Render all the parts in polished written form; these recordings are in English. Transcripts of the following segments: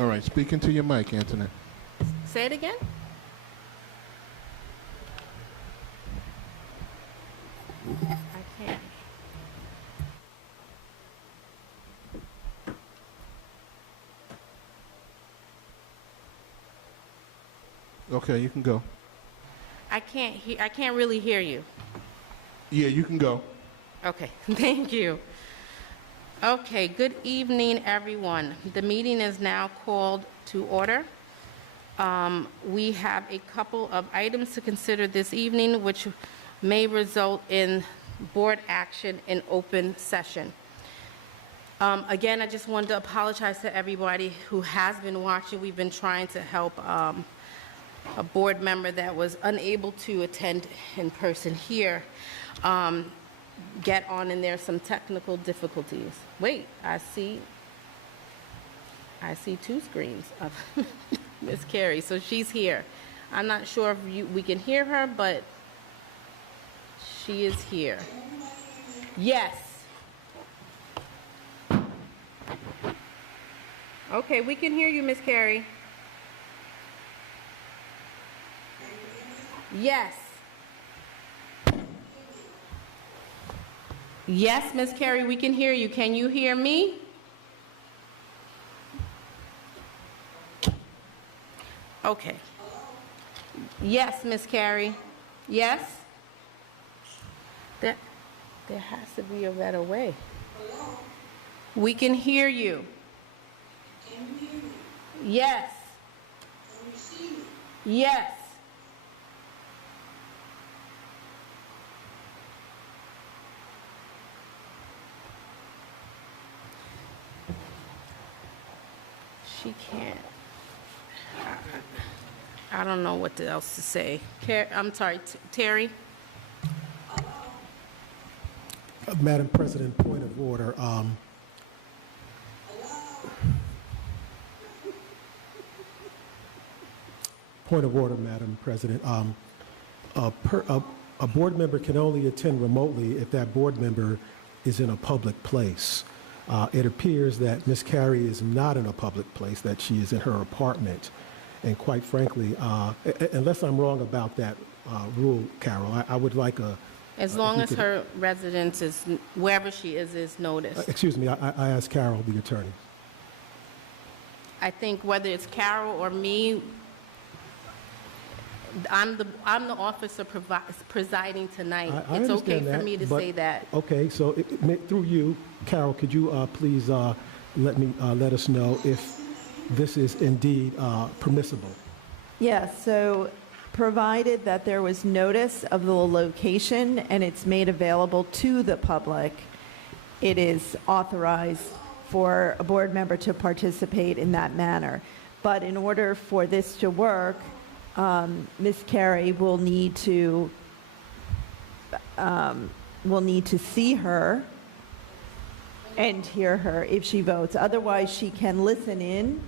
All right, speak into your mic, Antoinette. Say it again? I can't. Okay, you can go. I can't really hear you. Yeah, you can go. Okay, thank you. Okay, good evening, everyone. The meeting is now called to order. We have a couple of items to consider this evening, which may result in board action in open session. Again, I just wanted to apologize to everybody who has been watching. We've been trying to help a board member that was unable to attend in person here get on, and there's some technical difficulties. Wait, I see two screens of Miss Carey, so she's here. I'm not sure if we can hear her, but she is here. Yes. Okay, we can hear you, Miss Carey. Yes. Yes, Miss Carey, we can hear you. Can you hear me? Okay. Yes, Miss Carey. Yes? There has to be a better way. We can hear you. Can you hear me? Yes. Can you see me? Yes. She can't. I don't know what else to say. I'm sorry, Terry? Madam President, point of order. Point of order, Madam President. A board member can only attend remotely if that board member is in a public place. It appears that Ms. Carey is not in a public place, that she is in her apartment. And quite frankly, unless I'm wrong about that rule, Carol, I would like a... As long as her residence is, wherever she is noticed. Excuse me, I asked Carol, the attorney. I think whether it's Carol or me, I'm the officer presiding tonight. I It's okay understand for me to but- say that. Okay, so through you, Carol, could you please let us know if this is indeed permissible? Yes, so provided that there was notice of the location and it's made available to the public, it is authorized for a board member to participate in that manner. But in order for this to work, Ms. Carey will need to see her and hear her if she votes. Otherwise, she can listen in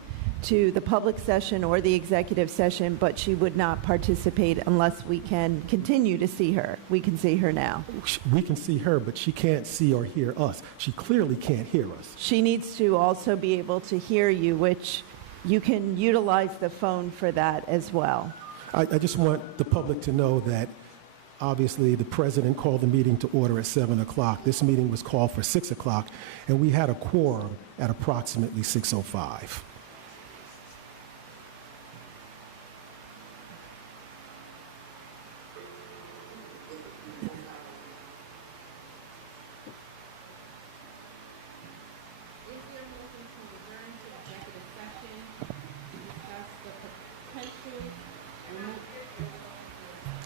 to the public session or the executive session, but she would not participate unless we can continue to see her. We can see her now. We can see her, but she can't see or hear us. She clearly can't hear us. She needs to also be able to hear you, which you can utilize the phone for that as well. I just want the public to know that obviously the president called the meeting to order at 7 o'clock. This meeting was called for 6 o'clock, and we had a quorum at approximately 6:05.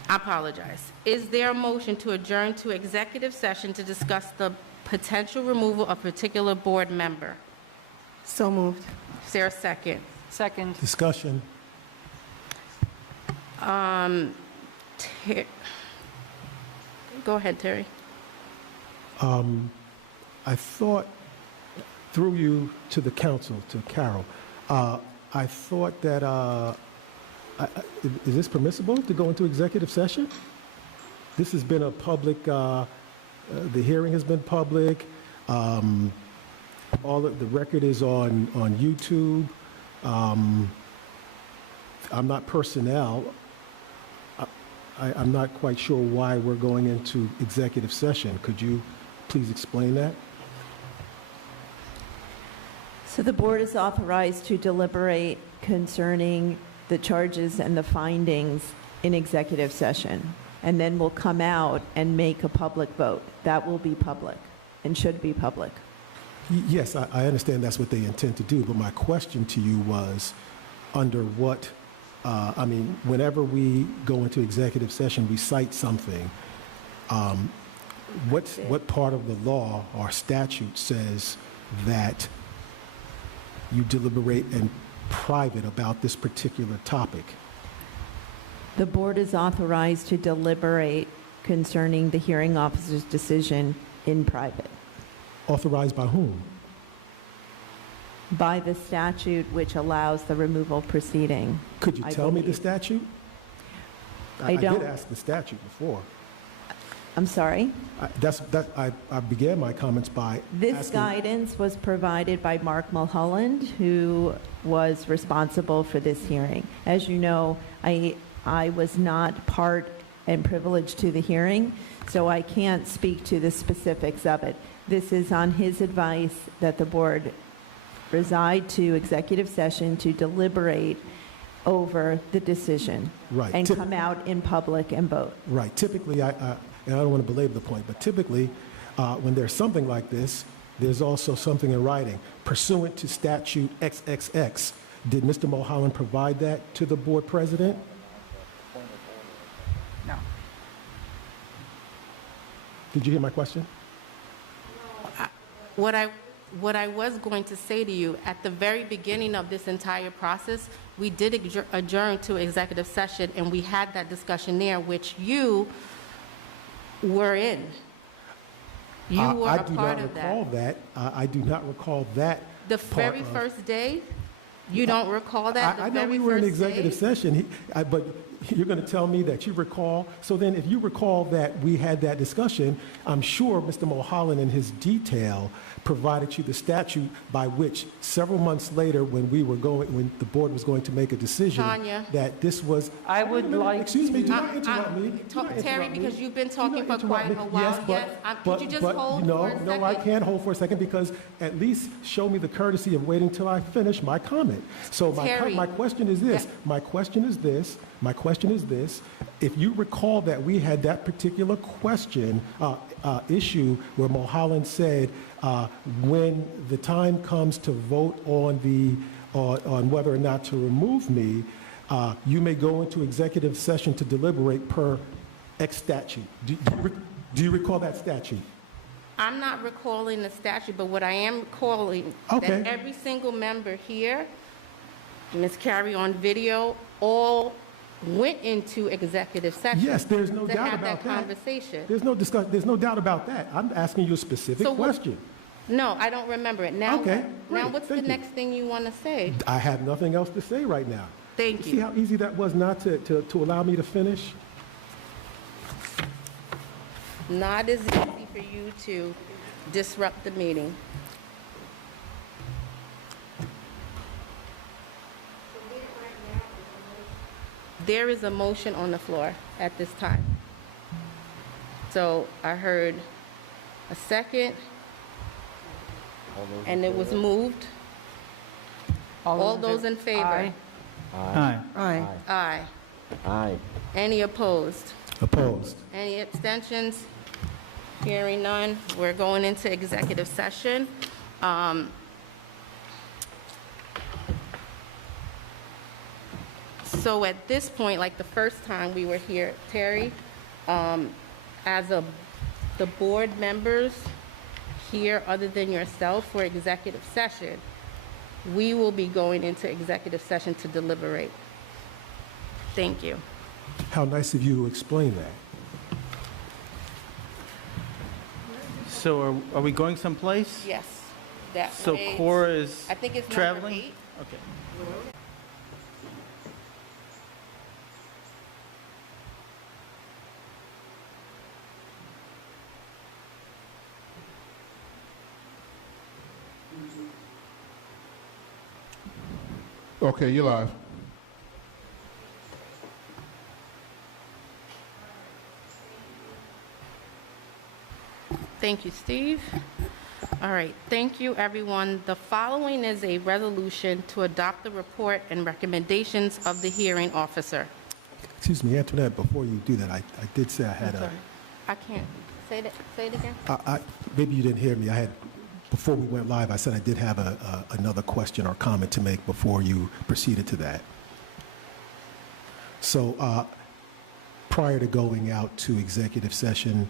I apologize. Is there a motion to adjourn to executive session to discuss the potential removal of a particular board member? So moved. Is there a second? Second. Discussion. Go ahead, Terry. I thought, through you to the council, to Carol, I thought that, is this permissible to go into executive session? This has been a public, the hearing has been public. All of the record is on YouTube. I'm not personnel. I'm not quite sure why we're going into executive session. Could you please explain that? So the board is authorized to deliberate concerning the charges and the findings in executive session, and then we'll come out and make a public vote. That will be public and should be public. Yes, I understand that's what they intend to do, but my question to you was, under what, whenever we go into executive session, we cite something. What part of the law or statute says that you deliberate in private about this particular topic? The board is authorized to deliberate concerning the hearing officer's decision in private Authorized by whom? by the statute which allows the removal proceeding. Could you I tell me the believe. statute? I don't- did ask the statute before. I'm sorry? I began my comments by This asking. guidance was provided by Mark Mulholland, who was responsible for this hearing. As you know, I was not part and privileged to the hearing, so I can't speak to the specifics of it. This is on his advice that the board reside to executive session to deliberate over the decision. Right. And come out in public and vote. Right. Typically, and I don't want to belabor the point, but typically, when there's something like this, there's also something in writing. Pursuant to statute XXX, did Mr. Mulholland provide that to the board president? No. Did you hear my question? What I was going to say to you, at the very beginning of this entire process, we did adjourn to executive session, and we had that discussion there, which you were in. You were a part of that. I do not recall that. The part very of- first day? You don't recall that? I The know very we were in first executive day? session, but you're going to tell me that you recall. So then if you recall that we had that discussion, I'm sure Mr. Mulholland in his detail provided you the statute by which several months later when the board was going to make a decision Tanya. that this was. I would Wait a minute, like Excuse me, do to- not interrupt me. Do not Terry, interrupt me. because you've been Do talking not for quite interrupt a me. while. Yes, Yes, but, could you just but hold no, for a no, I second? can't hold for a second because at least show me the courtesy of waiting till I finish my comment. So Terry, my question is this. that- My question is this. If you recall that we had that particular question, issue where Mulholland said, when the time comes to vote on whether or not to remove me, you may go into executive session to deliberate per X statute. Do you recall that statute? I'm not recalling the statute, but what I am recalling, Okay. that every single member here, Ms. Carey on video, all went into executive session. Yes, there's no to doubt have about that that. conversation. There's no doubt about that. I'm asking you a specific So what- question. No, I don't remember it. Now, Okay, now great. what's the Thank you. next thing you want to say? I have nothing else to say right now. Thank See you. how easy that was not to allow me to finish? Not as easy for you to disrupt the meeting. There is a motion on the floor at this time. So I heard a second, and it was moved. All those in favor? Aye. Aye. Aye. Aye. Aye. Any opposed? Opposed. Any abstentions? Hearing none, we're going into executive session. So at this point, like the first time we were here, Terry, the board members here, other than yourself, for executive session, we will be going into executive session to deliberate. Thank you. How nice of you to explain that. So are we going someplace? Yes. That So way- Cora is I think it's number traveling? 8. Okay. Okay, you're live. Thank you, Steve. All right, thank you, everyone. The following is a resolution to adopt the report and recommendations of the hearing officer. Excuse me, Antoinette, before you do that, I did say I had I'm sorry. I can't. Say it again? maybe you didn't hear me. Before we went live, I said I did have another question or comment to make before you proceeded to that. So prior to going out to executive session,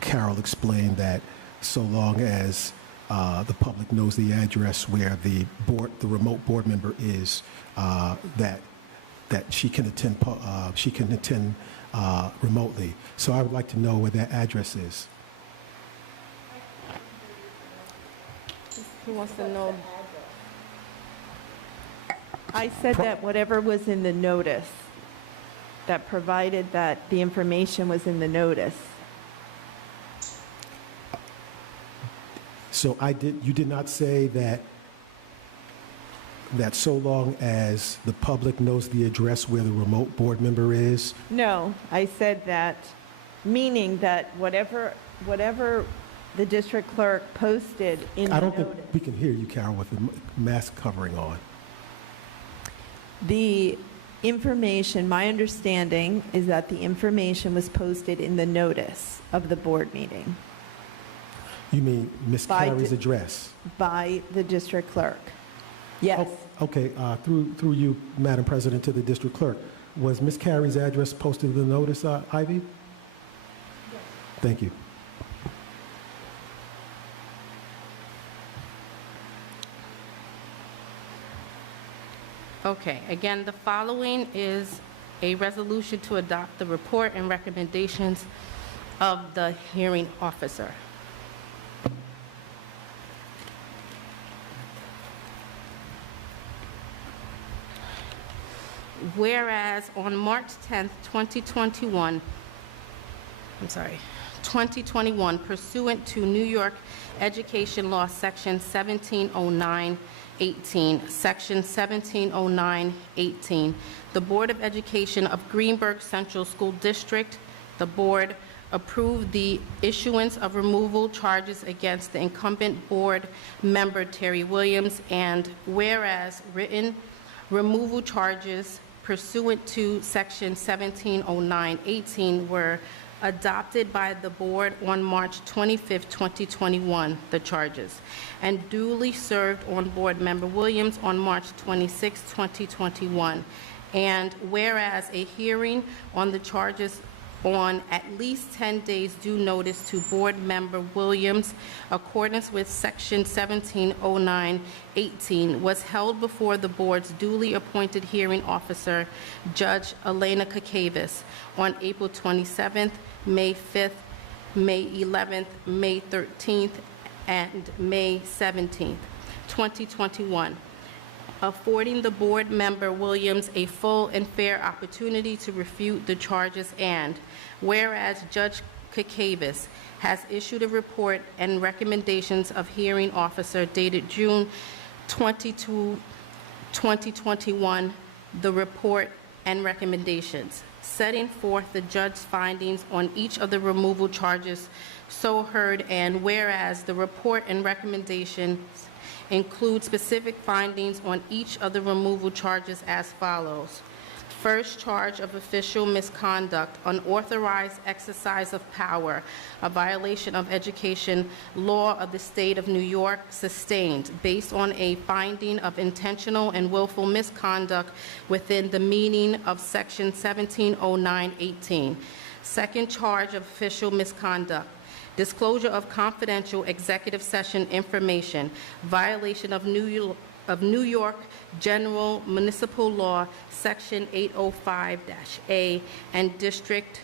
Carol explained that so long as the public knows the address where the remote board member is, that she can attend remotely. So I would like to know where that address is. Who wants to know? I said that whatever was in the notice, that provided that the information was in the notice. So you did not say that so long as the public knows the address where the remote board member is? No, I said that, meaning that whatever the district clerk posted in the I don't think notice. we can hear you, Carol, with the mask covering on. The information, my understanding is that the information was posted in the notice of the board meeting You mean Ms. By Carey's di- address? by the district clerk. Yes. Okay, through you, Madam President, to the district clerk. Was Ms. Carey's address posted in the notice, Ivy? Yes. Thank you. Okay, again, the following is a resolution to adopt the report and recommendations of the hearing officer. Whereas on March 10th, 2021, 2021, pursuant to New York Education Law, Section 1709-18, Section 1709-18, the Board of Education of Greenburgh Central School District, the board approved the issuance of removal charges against the incumbent board member Terry Williams, and whereas written removal charges pursuant to Section 1709-18 were adopted by the board on March 25th, 2021, the charges, and duly served on board member Williams on March 26, 2021. And whereas a hearing on the charges on at least 10 days due notice to board member Williams, accordance with Section 1709-18, was held before the board's duly appointed hearing officer, Judge Elena Kakavis, on April 27th, May 5th, May 11th, May 13th, and May 17th, 2021, affording the board member Williams a full and fair opportunity to refute the charges, and whereas Judge Kakavis has issued a report and recommendations of hearing officer dated June 22, 2021, the report and recommendations, setting forth the judge's findings on each of the removal charges so heard, and whereas the report and recommendations include specific findings on each of the removal charges as follows. First charge of official misconduct, unauthorized exercise of power, a violation of education law of the state of New York, sustained based on a finding of intentional and willful misconduct within the meaning of Section 1709-18. Second charge of official misconduct, disclosure of confidential executive session information, violation of New York General Municipal Law, Section 805-A, and district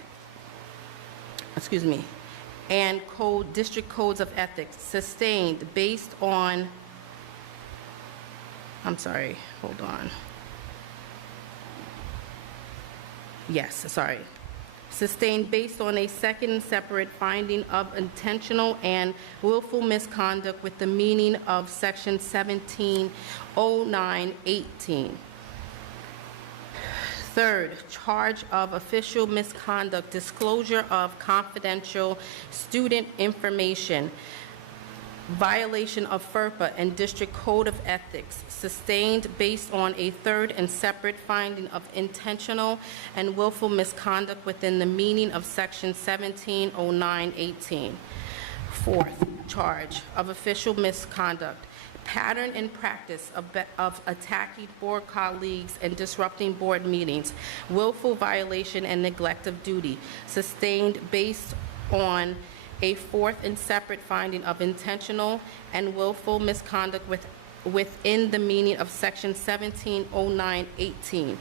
codes of ethics, sustained based on, sustained based on a second separate finding of intentional and willful misconduct with the meaning of Section 170918. Third, charge of official misconduct, disclosure of confidential student information, violation of FERPA and District Code of Ethics, sustained based on a third and separate finding of intentional and willful misconduct within the meaning of Section 170918. Fourth, charge of official misconduct, pattern and practice of attacking board colleagues and disrupting board meetings, willful violation and neglect of duty, sustained based on a fourth and separate finding of intentional and willful misconduct within the meaning of Section 170918.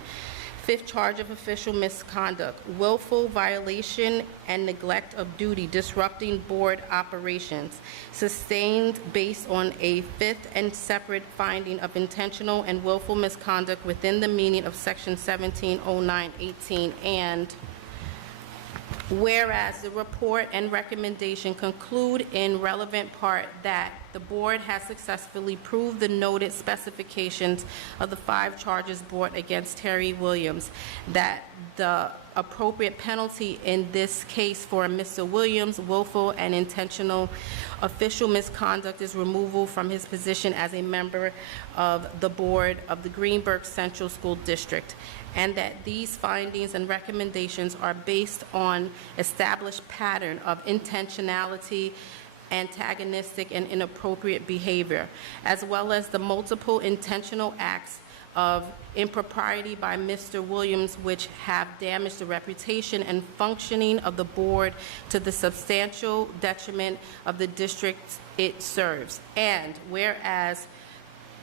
Fifth, charge of official misconduct, willful violation and neglect of duty, disrupting board operations, sustained based on a fifth and separate finding of intentional and willful misconduct within the meaning of Section 170918. And whereas the report and recommendation conclude in relevant part that the board has successfully proved the noted specifications of the 5 charges brought against Terry Williams, that the appropriate penalty in this case for Mr. Williams' willful and intentional official misconduct is removal from his position as a member of the board of the Greenburgh Central School District, and that these findings and recommendations are based on established pattern of intentionality, antagonistic, and inappropriate behavior, as well as the multiple intentional acts of impropriety by Mr. Williams which have damaged the reputation and functioning of the board to the substantial detriment of the district it serves. And whereas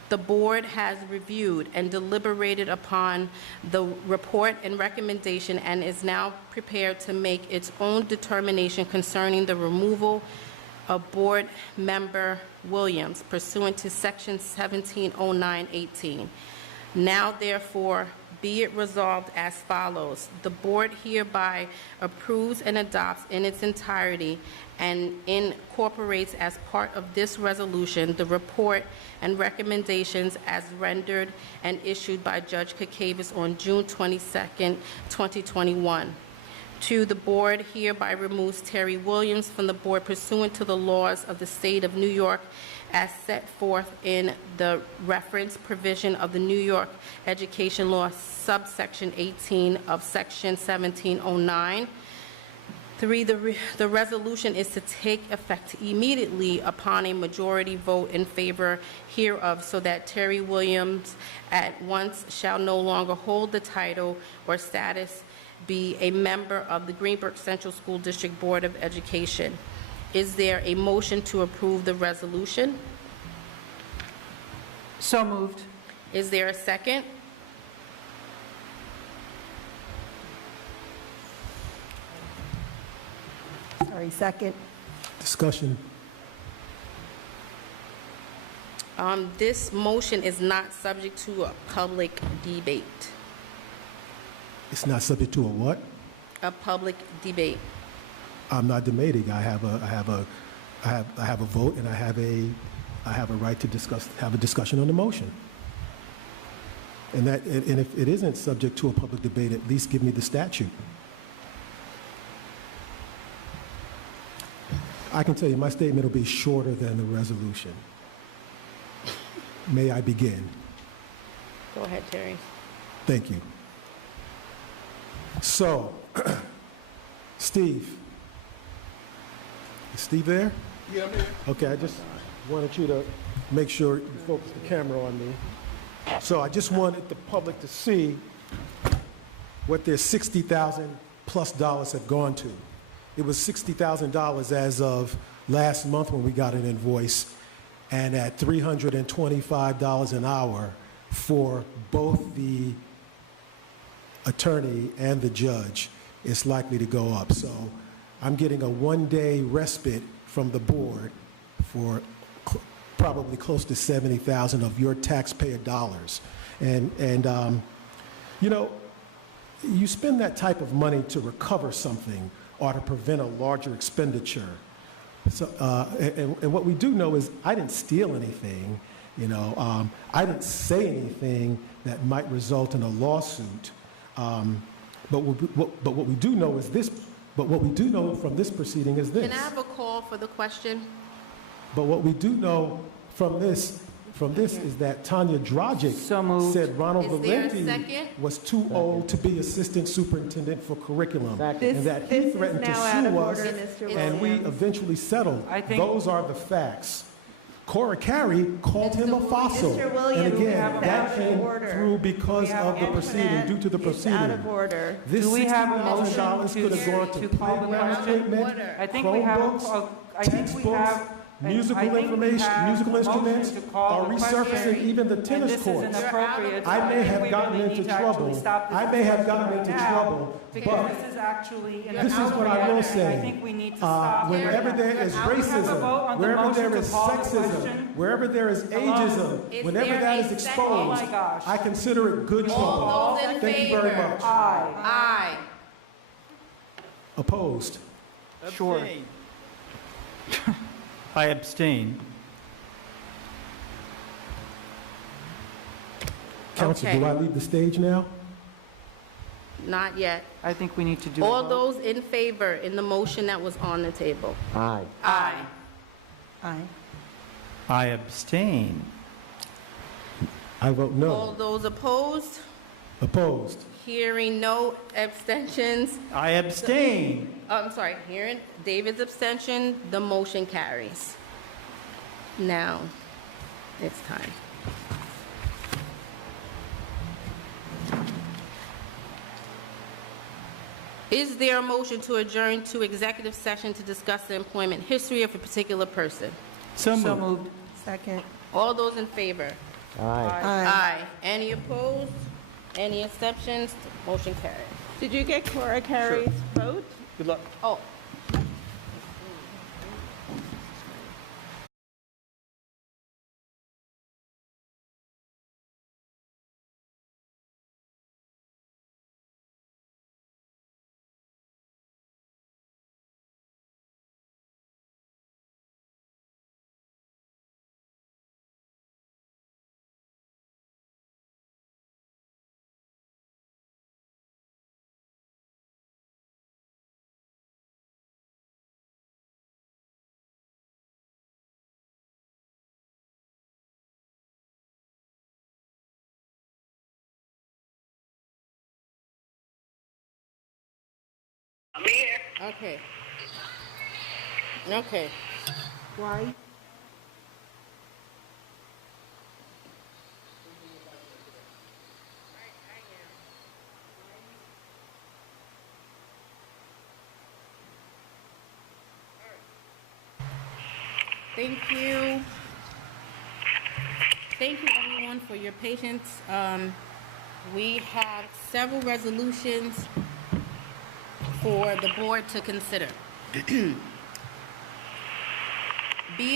the board has reviewed and deliberated upon the report and recommendation and is now prepared to make its own determination concerning the removal of board member Williams pursuant to Section 170918. Now therefore be it resolved as follows. The board hereby approves and adopts in its entirety and incorporates as part of this resolution the report and recommendations as rendered and issued by Judge Kakavis on June 22nd, 2021. 2, the board hereby removes Terry Williams from the board pursuant to the laws of the state of New York as set forth in the reference provision of the New York Education Law, subsection 18 of Section 1709. 3, the resolution is to take effect immediately upon a majority vote in favor hereof, so that Terry Williams at once shall no longer hold the title or status, be a member of the Greenburgh Central School District Board of Education. Is there a motion to approve the resolution? So moved. Is there a second? Sorry, second. Discussion. This motion is not subject to a public debate. It's not subject to a what? A public debate. I'm not debating. I have a vote, and I have a right to have a discussion on the motion. And if it isn't subject to a public debate, at least give me the statute. I can tell you my statement will be shorter than the resolution. May I begin? Go ahead, Terry. Thank you. So, Steve. Is Steve there? Yeah, I'm here. Okay, I just wanted you to make sure you focus the camera on me. So I just wanted the public to see what their $60,000 plus have gone to. It was $60,000 as of last month when we got an invoice, and at $325 an hour for both the attorney and the judge, it's likely to go up. So I'm getting a one-day respite from the board for probably close to $70,000 of your taxpayer dollars. And you know, you spend that type of money to recover something or to prevent a larger expenditure. So, and what we do know is I didn't steal anything, I didn't say anything that might result in a lawsuit. But what we do know is this. But what we do know from this proceeding is this. Can I have a call for the question? But what we do know from this is that Tanya Dragic said Ronald Is there a Valenti second? was too old to be assistant superintendent for curriculum, and that he This threatened is to now out of sue order, us, Mr. and we Williams. eventually settled. Those are the facts. Cora Carey called him a fossil. Mr. Williams, And again, it's that out of came order. through because of the proceeding, due to the It's out of proceeding. order. This Do we have a motion $60,000 could have gone to to call the playground question? equipment, Order. I think we have, Chromebooks, I think we textbooks, have. musical I think we information, have musical a motion instruments, to call or the resurfacing question, even the and tennis this is courts. inappropriate. so I may think have we gotten really into need to actually trouble. stop this I may have discussion gotten right into now, trouble, Because but this is actually this is what I will inappropriate, say. and I think we need to stop. Wherever there is We have a vote racism, on the wherever motion there to is call the sexism, question. wherever there is ageism, Is whenever there that a is second? exposed, Oh my gosh. I consider it good trouble. All those in Thank you very favor? much. Aye. Aye. Opposed? Sure. I abstain. Counsel, Okay. do I leave the stage now? Not yet. I think we need to do a All vote. those in favor in the motion that was on the table? Aye. Aye. Aye. I abstain. I vote All no. those opposed? Opposed? Hearing no abstentions. I abstain. I'm sorry, hearing David's abstention, the motion carries. Now, it's time. Is there a motion to adjourn to executive session to discuss the employment history of a particular person? So So moved. moved. Second. All those in favor? Aye. Any opposed? Any exceptions? Motion carries. Did you get Cora Carey's vote? Good luck. Oh, okay. Okay. Why? Thank you. Thank you, everyone, for your patience. We have several resolutions for the board to consider. Be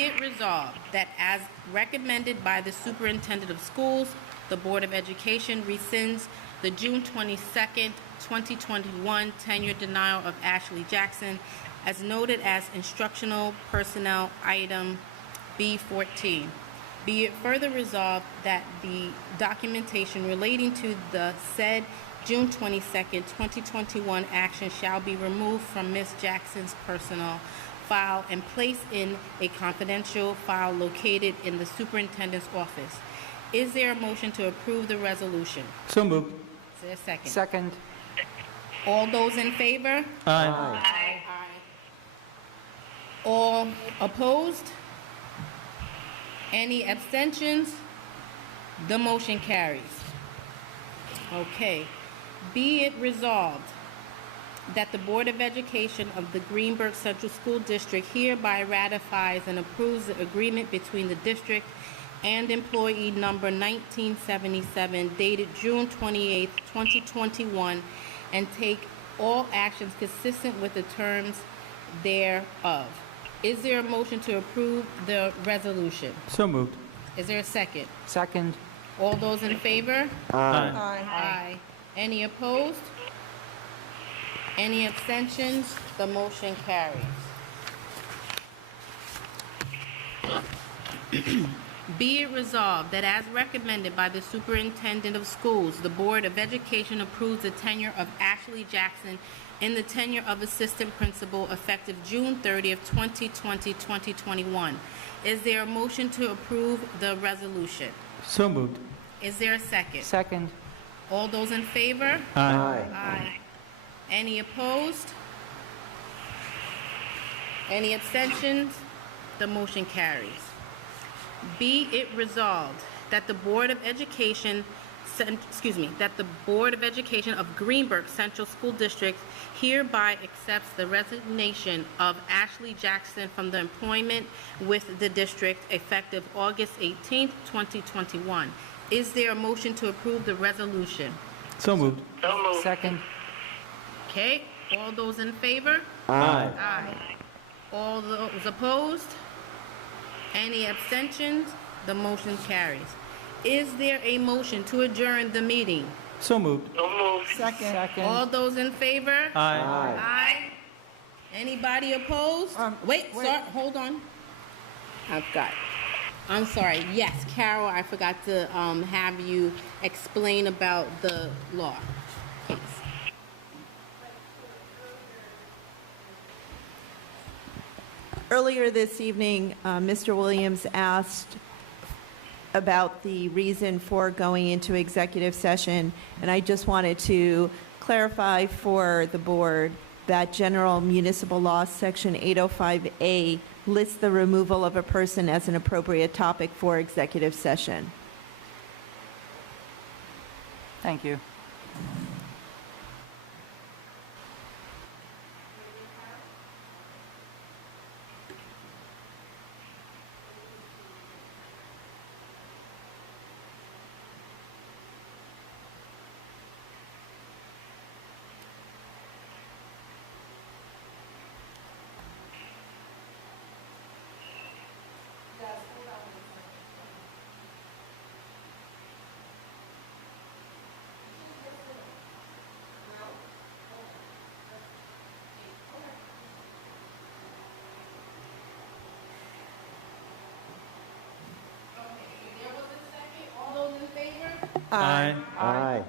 it resolved that as recommended by the superintendent of schools, the Board of Education rescinds the June 22nd, 2021 tenure denial of Ashley Jackson as noted as instructional personnel item B14. Be it further resolved that the documentation relating to the said June 22nd, 2021 action shall be removed from Ms. Jackson's personal file and placed in a confidential file located in the superintendent's office. Is there a motion to approve the resolution? So moved. Is there a second? Second. All those in favor? Aye. Aye. All opposed? Any abstentions? The motion carries. Okay. Be it resolved that the Board of Education of the Greenburgh Central School District hereby ratifies and approves the agreement between the district and employee number 1977 dated June 28, 2021, and take all actions consistent with the terms thereof. Is there a motion to approve the resolution? So moved. Is there a second? Second. All those in favor? Aye. Aye. Aye. Any opposed? Any abstentions? The motion carries. Be it resolved that as recommended by the Superintendent of Schools, the Board of Education approves the tenure of Ashley Jackson in the tenure of Assistant Principal effective June 30th, 2020-2021. Is there a motion to approve the resolution? So moved. Is there a second? Second. All those in favor? Aye. Aye. Any opposed? Any abstentions? The motion carries. Be it resolved that the Board of Education, that the Board of Education of Greenburgh Central School District hereby accepts the resignation of Ashley Jackson from the employment with the district effective August 18th, 2021. Is there a motion to approve the resolution? So moved. Second. Okay, all those in favor? Aye. Aye. All those opposed? Any abstentions? The motion carries. Is there a motion to adjourn the meeting? So moved. Second. Second. All those in favor? Aye. Aye. Anybody opposed? Wait, sorry, hold on. I'm sorry, yes, Carol, I forgot to have you explain about the law. Please. Earlier this evening, Mr. Williams asked about the reason for going into executive session, and I just wanted to clarify for the board that General Municipal Law, Section 805A, lists the removal of a person as an appropriate topic for executive session. Thank you. There was a second. All those in favor? Aye. Aye.